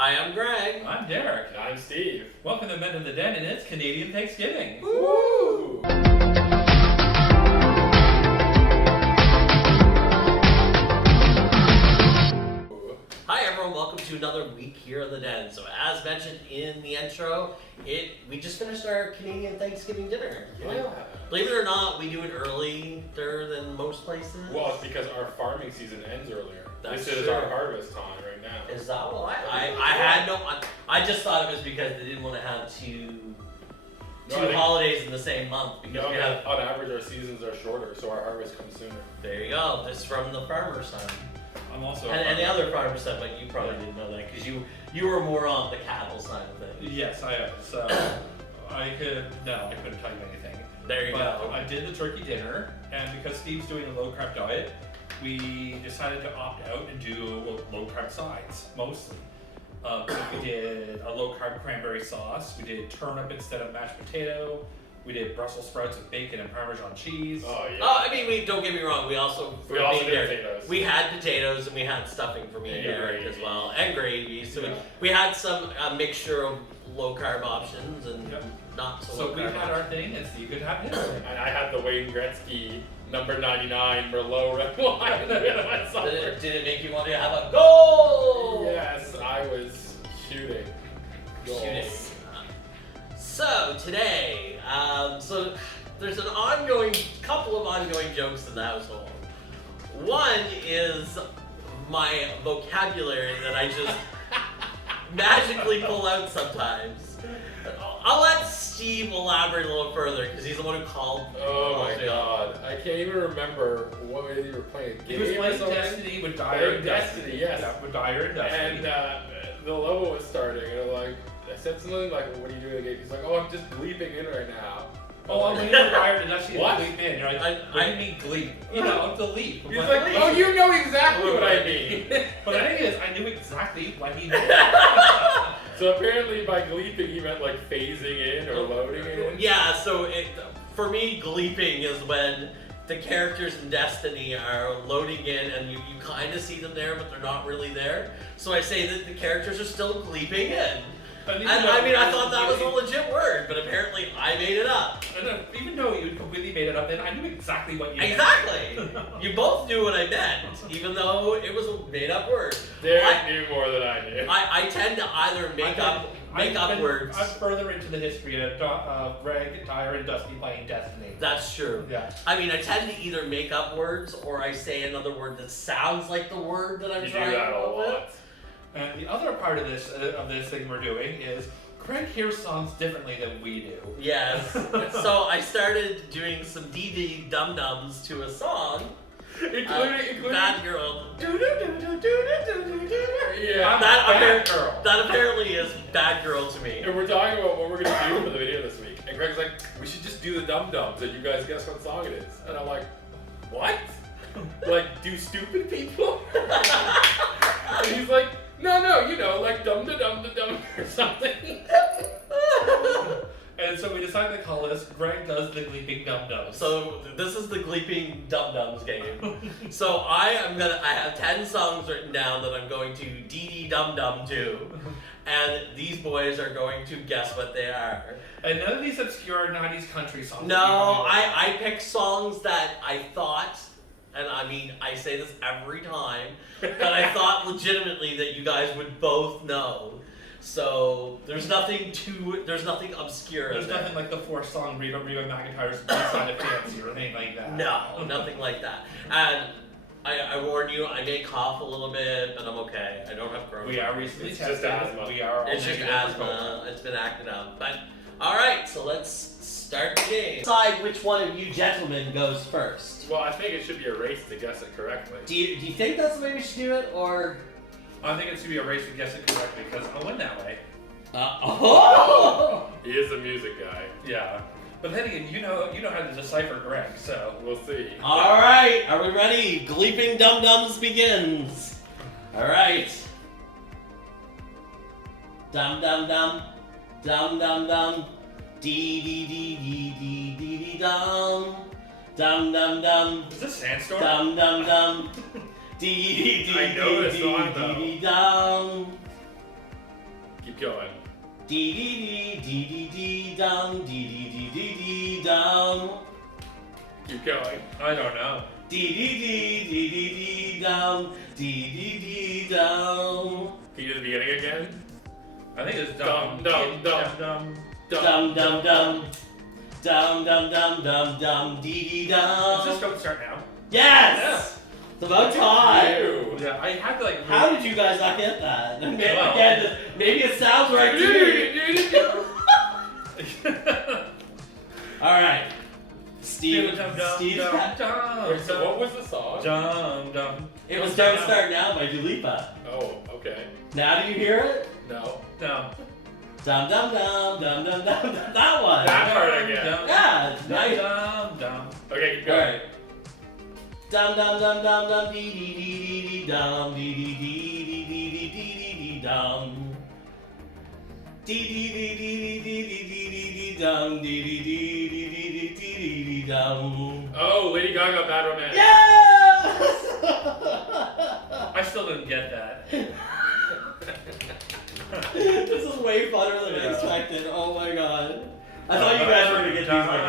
Hi, I'm Greg. I'm Derek. And I'm Steve. Welcome to Men in the Den, and it's Canadian Thanksgiving. Woo! Hi everyone, welcome to another week here in the Den. So as mentioned in the intro, we just finished our Canadian Thanksgiving dinner. Yeah. Believe it or not, we do it earlier than most places. Well, it's because our farming season ends earlier. That's this is true. our harvest time right now. Is that what I had no... I just thought it was because they didn't want to have two holidays in the same month. Because No, we have... on average our seasons are shorter, so our harvest comes sooner. There you go. This is from the farmer's son. I'm also And the other farmer's son, but you probably didn't know that because you were more on the cattle side of things. Yes, I am. So I couldn't tell you anything. There you go. I did the turkey dinner, and because Steve's doing a low carb diet, we decided to opt out and do low carb sides mostly. So we did a low carb cranberry sauce. We did turnip instead of mashed potato. We did Brussels sprouts with bacon and Parmesan cheese. Oh yeah. Oh, I mean, don't get me wrong. We also did potatoes. We had potatoes and we had stuffing for me and Derek as well, and gravy. So we had some mixture of low carb options and not so. So we had our thing, and Steve could have his thing. And I had the Wayne Gretzky number 99 for low red wine. Did it make you want to have a goal? Yes, I was shooting. Goals. So today, so there's a couple of ongoing jokes in the household. One is my vocabulary that I just magically pull out sometimes. I'll let Steve elaborate a little further because he's the one who called. Oh my god. I can't even remember what way you were playing. He was playing Destiny with Dyer and Destiny. Yes. Yeah, with Dyer and Destiny. And the level was starting, and I'm like, I said something like, what are you doing again? He's like, oh, I'm just gleeping in right now. Oh, I'm waiting for Dyer and Destiny to What? gleep in. You're like, what do you mean gleep? You know, the leap. He's like, oh, you know exactly what I mean. But the thing is, I knew exactly what he meant. So apparently by gleeping, he meant like phasing in or loading in. Yeah, so for me, gleeping is when the characters in Destiny are loading in and you kind of see them there, but they're not really there. So I say that the characters are still gleeping in. And I thought that was a legit word, but apparently I made it up. And even though you completely made it up, then I knew exactly what you meant. Exactly! You both knew what I meant, even though it was a made up word. Derek knew more than I knew. I tend to either make up words. I'm further into the history of Greg, Dyer, and Dusty playing Destiny. That's true. Yeah. I mean, I tend to either make up words or I say another word that sounds like the word that I'm trying to do that a lot. And the other part of this thing we're doing is Greg hears songs differently than we do. Yes. So I started doing some Dees Dum Dums to a song. Including Bad Girl. Yeah. That apparently is Bad Girl to me. And we're talking about what we're gonna do for the video this week. And Greg's like, we should just do the Dum Dums and you guys guess what song it is. And I'm like, what? Like, do stupid people? And he's like, no, you know, like dum da dum da dum or something. And so we decided to call this Greg Does the Gleeping Dum Dums. So this is the Gleeping Dum Dums game. So I have 10 songs written down that I'm going to dee dum dum to, and these boys are going to guess what they are. And none of these obscure 90s country songs. No, I picked songs that I thought, and I mean I say this every time, that I thought legitimately that you guys would both know. So there's nothing obscure. There's nothing like the 4-song Reba McEntire's B-side of Fancy or anything like that. No, nothing like that. And I warn you, I may cough a little bit, but I'm okay. I don't have coronavirus. We are recently It's tested. just asthma. It's just asthma. It's been acted out. But all right, so let's start the game. Decide which one of you gentlemen goes first. Well, I think it should be a race to guess it correctly. Do you think that's the way we should do it, or? I think it should be a race to guess it correctly because I'll win that way. Oh! He is a music guy. Yeah. But then again, you know how to decipher Greg, so We'll see. All right, are we ready? Gleeping Dum Dums begins. All right. Dum dum dum, dum dum dum, dee dee dee dee dee dee dee dum, dum dum dum. is this Sandstorm? Dum dum dum. Dee dee dee I know this dee song, dee though. dee dum. Keep going. Dee dee dee dee dee dum, dee dee dee dee dee dum. Keep going. I don't know. Dee dee dee dee dee dee dum, dee dee dee dum. Can you do the beginning again? I think it's Dum, dum dum, dum. Dum dum dum. Dum dum dum dum dum dee dee Does this dum. go start now? Yes! It's about time! Ew. Yeah, I had to like. How did you guys not get that? Well- Again, maybe it sounds right to you. Alright. Steve, Steve's got, Wait, so what was the song? Dum dum. it was Don't Start Now by Lipa. Oh, okay. Now do you hear it? No. No. Dum dum dum dum dum dum. That one. That part again. Yeah, nice. Dum dum. Okay, keep going. Alright. Dum dum dum dum dum dee dee dee dee dee dum dee dee dee dee dee dee dee dee dum. Dee dee dee dee dee dee dee dee dee dum dee dee dee dee dee dee dee dum. Oh, Lady Gaga, Bad Romance. Yes! I still didn't get that. This is way funner than I expected. Oh my god. I thought you guys were gonna get these like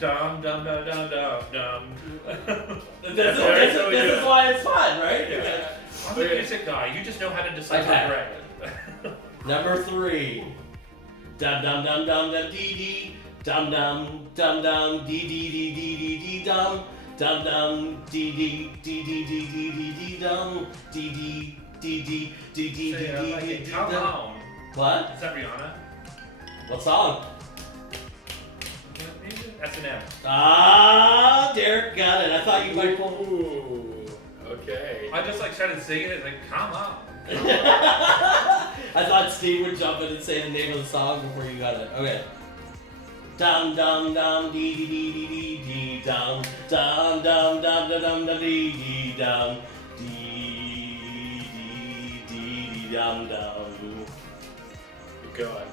Dum dum dum dum dum dum. this is why it's fun, right? Yeah. I'm a music guy. You just know how to decipher Okay. right. Number 3. Dum dum dum dum dum dee dee. Dum dum dum dum dee dee dee dee dee dee dum. Dum dum dee dee dee dee dee dee dee dee dum. Dee dee dee dee dee dee Say, I dee like dee it. dee Come dum. on. What? Is that Rihanna? What song? S&M. Ah, Derek got it. I thought you might pull. Ooh. Okay. I just like started singing it like, come on. I thought Steve would jump in and say the name of the song before you got it. Okay. Dum dum dum dee dee dee dee dee dee dum dum dum dum dum dum dum dee dee dum dee dee dee dee dum dum Keep going.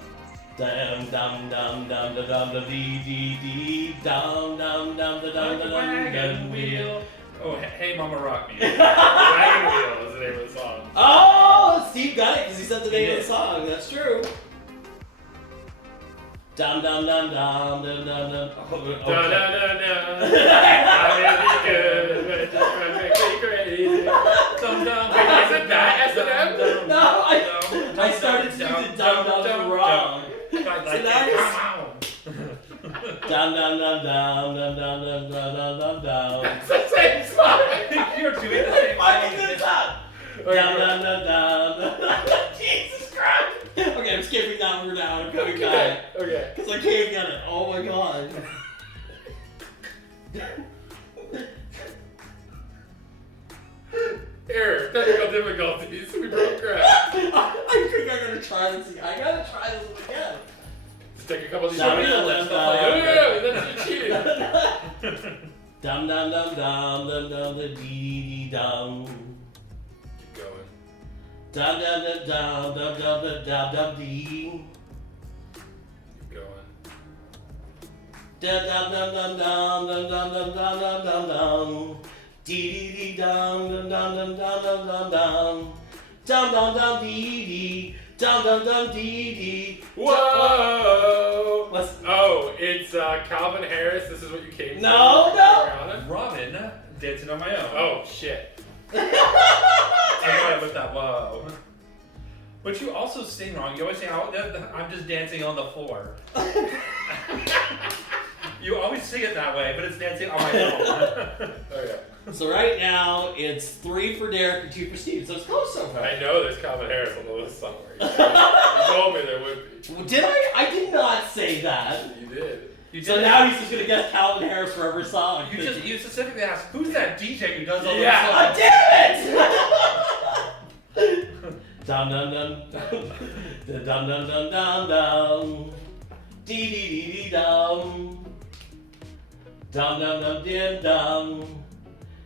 dum dum dum dum dum dum dum dee dee dee dum dum dum dum dum dum Wagon dum wheel. Oh, hey Mama Rock Me. Wagon Wheel is the name of the song. Oh, Steve got it because he said the name of the song. That's true. Dum dum dum dum dum dum dum. Da da da da. I'm really good, but it just might make me crazy. Dum dum. Wait, isn't that S&M? No, I started to do the dum dum wrong. So now you're- come on. Dum dum dum dum dum dum dum dum dum dum. It's the same song. You're doing the same Fucking thing. this up. Dum dum dum dum. Jesus Christ. Okay, I'm skipping that word out. I'm coming back. Okay. Because I can't get it. Oh my god. Error. Technical difficulties. We broke ground. I think I gotta try this again. I gotta try this again. Just take a couple of these. Dum, No, dum, no, dum, that's you cheating. Dum dum dum dum dum dum dum dee dee dum. Keep going. Dum dum dum dum dum dum dum dum dum dee. Keep going. Dum dum dum dum dum dum dum dum dum dum dum dum. Dee dee dee dum dum dum dum dum dum dum dum. Dum dum dum dee dee. Dum dum dum dee dee. Whoa! What's Oh, it's Calvin Harris. This is what you came No, for. no. Rihanna? Robyn dancing on my own. Oh shit. I got it with that whoa. But you also sing wrong. You always say, oh, I'm just dancing on the floor. You always sing it that way, but it's dancing on my own. Okay. So right now it's 3 for Derek and 2 for Steve. So it's close so far. I know there's Calvin Harris on the list somewhere. You told me there would be. Did I? I did not say that. You did. You So did now it. he's just gonna guess Calvin Harris for every song. You specifically asked, who's that DJ who does all Yeah. those Oh, damn it! Dum dum dum dum dum dum dum dum dum. Dee dee dee dee dum. Dum dum dum dim dum.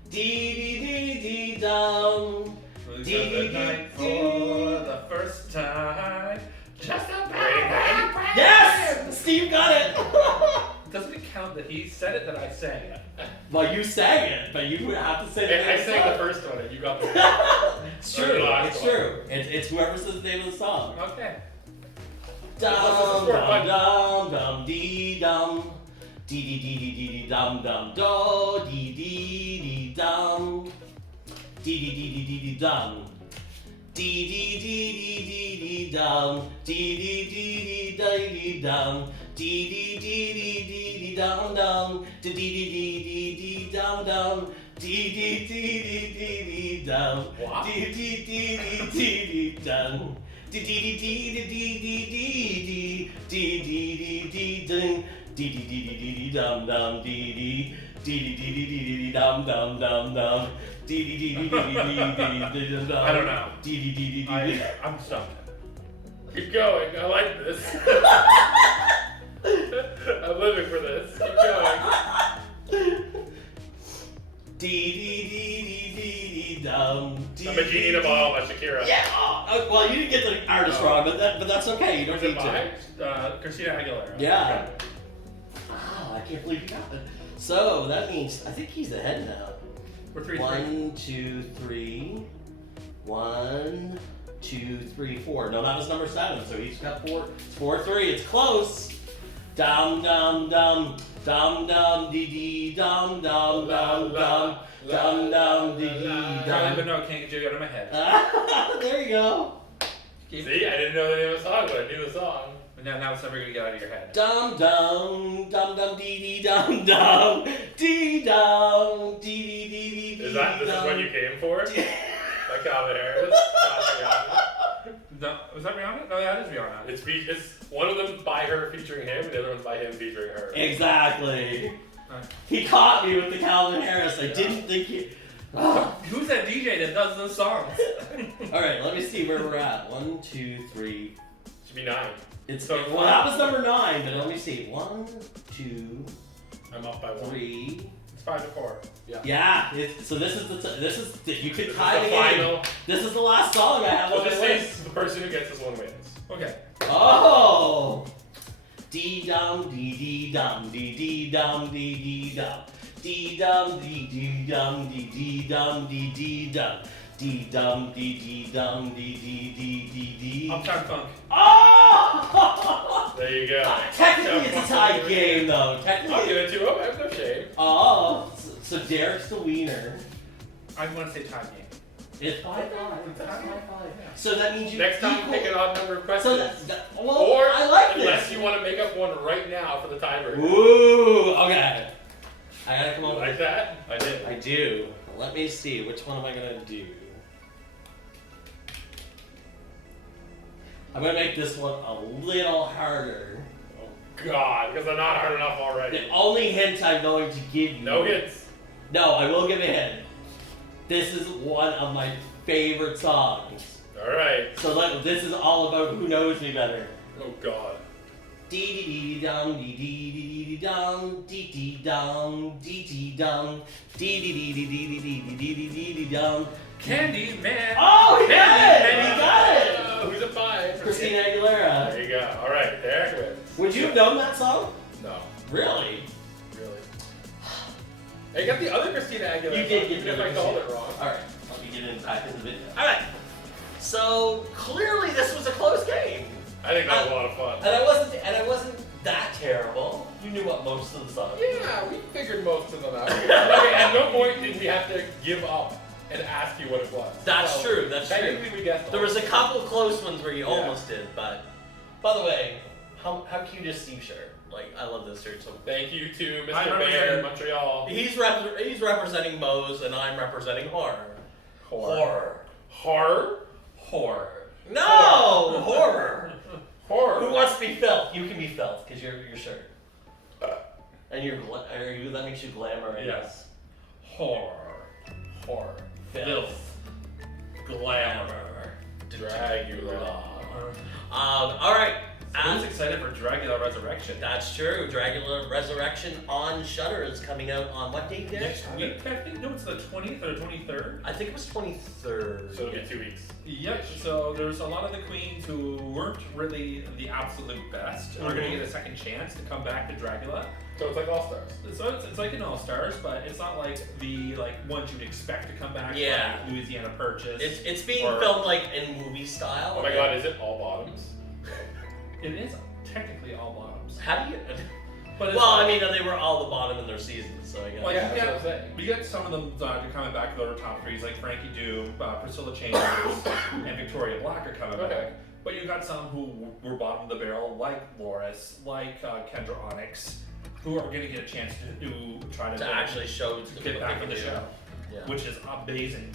Dee dee dee dee dum. songs? Dee, dee, The night dee, for the first time. Just a bang. Yes! Steve got it! Doesn't it count that he said it, that I sang it? Well, you sang it, but you have to say the I name sang song. the first one and you got the It's Or true. the last It's one. true. It's whoever says the name of the song. Okay. Dum This is dum for fun. dum dum dee dum. Dee dee dee dee dee dum dum do dee dee dee dum. Dee dee dee dee dee dee dum. Dee dee dee dee dee dee dum. Dee dee dee dee dee dee dum. Dee dee dee dee dee dee dum dum. Dee dee dee dee dee dee dum dum. Dee dee dee dee dee dee dum. What? Dee dee dee dee dee dee dum. Dee dee dee dee dee dee dee dee dee dee dee ding. Dee dee dee dee dee dee dum dum dee dee. Dee dee dee dee dee dee dum dum dum dum. Dee dee dee dee dee dee dee dee dum. I don't know. Dee dee dee dee dee. I'm stumped. Keep going. I like this. I'm living for this. Keep going. Dee dee dee dee dee dee dum. I'm a Genie in a bottle by Shakira. Yeah. Well, you didn't get the artist wrong, but that's okay. You don't Who's need it to. by? Christina Aguilera. Yeah. Wow, I can't believe you got that. So that means I think he's ahead now. We're 3-3. 1, 2, 3. 1, 2, 3, 4. No, that was number 7. So he's got 4. It's 4-3. It's close. Dum dum dum dum dum dee dee dum dum dum dum dum dum dee dee Kylie, dum. but no, I can't get you out of my head. There you go. See, I didn't know the name of the song, but I knew the song. But now it's never gonna get out of your head. Dum dum dum dum dee dee dum dum dee dum dee dee dee dee dee. Is that this is what you came for? Like Calvin Harris? No, was that Rihanna? No, that is Rihanna. It's one of them by her featuring him, and the other one's by him featuring her. Exactly. He caught me with the Calvin Harris. I didn't think he. Who's that DJ that does those songs? All right, let me see where we're at. 1, 2, 3. Should be 9. It's So well, that was number 9, but let me see. 1, 2, I'm up by 1. 3. It's 5-4. Yeah. So this is you could This is tie the the game. final. This is the last song I have We'll on my just say list. the person who gets this one wins. Okay. Oh. Dee dum dee dee dum dee dee dum dee dee dum. Dee dum dee dee dum dee dee dum dee dee dum. Dee dum dee dee dum dee dee dee dee dee. Uptown Funk. Oh! There you go. Technically it's a tie game though. I'll give Technically. it to him. I have no shame. Oh, so Derek's the wiener. I'm gonna say tie game. It's 5-5. So that means you Next time, equal. pick an odd number of So questions. well, Or I like unless this. you want to make up one right now for the tiebreaker. Ooh, okay. I gotta come You up like with that? I did. I do. Let me see. Which one am I gonna do? I'm gonna make this one a little harder. Oh God, because they're not hard enough The already. only hint I'm going to give you. No hits. No, I will give a hint. This is one of my favorite songs. All right. So this is all about who knows me better. Oh God. Dee dee dee dum dee dee dee dee dum dee dee dum dee dee dum dee dee dee dee dee dee dee dee dee dee dum. Candyman. Oh, he got it! He got it! Who's it by? Christina Aguilera. There you go. All right, Derek wins. Would you have known that song? No, Really? really. I got the other Christina Aguilera. You did get even the if I other called Christina. it wrong. All right, let me get in back in the video. All right. So clearly this was a close game, I think that was a lot of fun. and I wasn't that terrible. You knew what most of the songs. Yeah, we figured most of them out. Like, at no point did we have to give up and ask you what it was. That's So, true. That's true. technically we guessed. There was a couple close ones where you Yeah. almost did, but by the way, how cute is Steve's shirt? Like I love this shirt so. Thank you to I Mr. represent- Bear, Montreal. He's representing Moe's and I'm representing horror. Horror. Horror. No, horror. Horror. Who wants to be filth? You can be filth because you're your shirt. And that makes you glamorous. Yes. Horror. Horror. Filth. Glamour. Dragula. All right. Who's excited for Dragula Resurrection? That's true. Dragula Resurrection on Shudder is coming out on what date, Derek? Next week, I think. No, it's the 20th or 23rd. I think it was 23rd. So it'll be 2 weeks. Yep. So there's a lot of the queens who weren't really the absolute best. Are going to get a second chance to come back to Dragula. So it's like All Stars. So it's like an All Stars, but it's not like the ones you'd expect to come back. Yeah. Like Louisiana Purchase. It's being filmed like in movie style. Oh my god, is it all bottoms? It is technically all bottoms. How do you? But it's Well, I like- mean, they were all the bottom in their seasons, so I guess. Like, Yeah, you that's get- what I'm saying. We get some of them coming back to their top threes, like Frankie Doom, Priscilla Chambers, and Victoria Black are coming Okay. back. But you got some who were bottom of the barrel, like Loris, like Kendra Onyx, who are going to get a chance to try to actually show get back in the show, Yeah. which is amazing.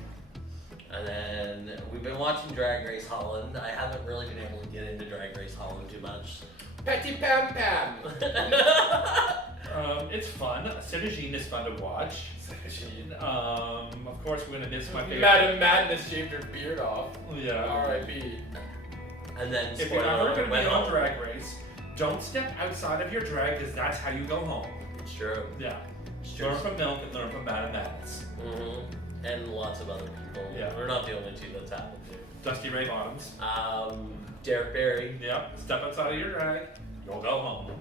And then we've been watching Drag Race Holland. I haven't really been able to get into Drag Race Holland too much. Petty Pam Pam. It's fun. Citagine is fun to watch. Of course, we're going to miss my favorite. Madam Madness shaved her beard off. Yeah. R.I.P. And then If you're ever going to be went on home. Drag Race, don't step outside of your drag because that's how you go home. It's true. Yeah. It's true. Learn from Milk and learn from Madam Madness. And lots of other people. Yeah. We're not the only two that's happened to. Dusty Ray Bottoms. Derek Barry. Yep. Step outside of your drag, you'll go home.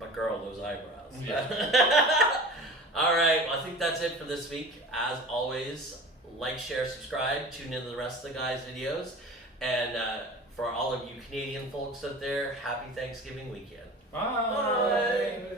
But girl, those eyebrows. Yeah. All right. Well, I think that's it for this week. As always, like, share, subscribe. Tune in to the rest of the guys' videos. And for all of you Canadian folks out there, happy Thanksgiving weekend. Bye. Bye.